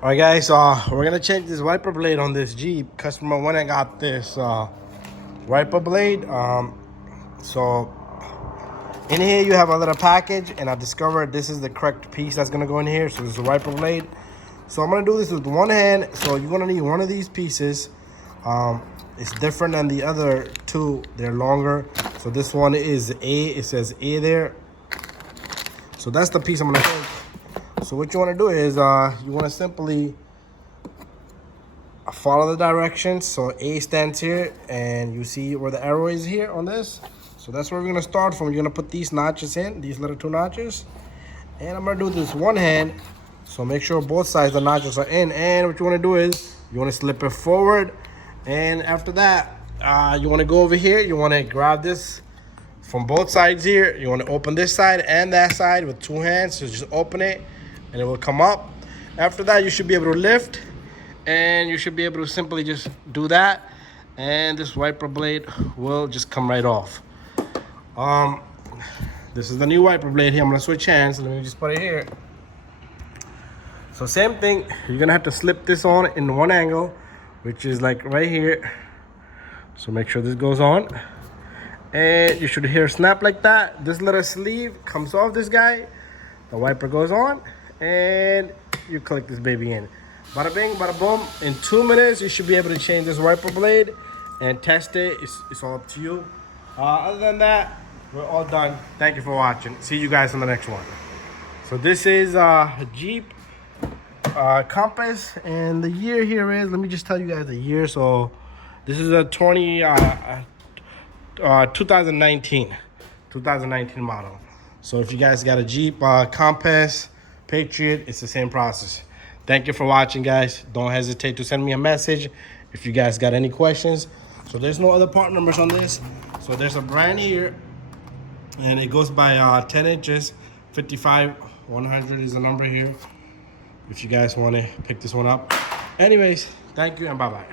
All right, guys. We're gonna change this wiper blade on this Jeep. Customer went and got this wiper blade. So in here you have a little package, and I discovered this is the correct piece that's gonna go in here. So this is a wiper blade. So I'm gonna do this with one hand. So you're gonna need one of these pieces. It's different than the other two. They're longer. So this one is A. It says A there. So that's the piece I'm gonna take. So what you wanna do is you wanna simply follow the directions. So A stands here, and you see where the arrow is here on this. So that's where we're gonna start from. You're gonna put these notches in, these little two notches. And I'm gonna do this one hand. So make sure both sides the notches are in. And what you wanna do is you wanna slip it forward. And after that, you wanna go over here. You wanna grab this from both sides here. You wanna open this side and that side with two hands. So just open it and it will come up. After that, you should be able to lift, and you should be able to simply just do that. And this wiper blade will just come right off. This is the new wiper blade here. I'm gonna switch hands. Let me just put it here. So same thing, you're gonna have to slip this on in one angle, which is like right here. So make sure this goes on. And you should hear a snap like that. This little sleeve comes off this guy. The wiper goes on, and you click this baby in. Bada bing, bada boom. In 2 minutes, you should be able to change this wiper blade and test it. It's all up to you. Other than that, we're all done. Thank you for watching. See you guys on the next one. So this is a Jeep Compass, and the year here is, let me just tell you guys the year. So this is a 2019 model. So if you guys got a Jeep Compass, Patriot, it's the same process. Thank you for watching, guys. Don't hesitate to send me a message if you guys got any questions. So there's no other part numbers on this. So there's a brand here, and it goes by 10 inches, 55, 100 is the number here, if you guys want to pick this one up. Anyways, thank you and bye-bye.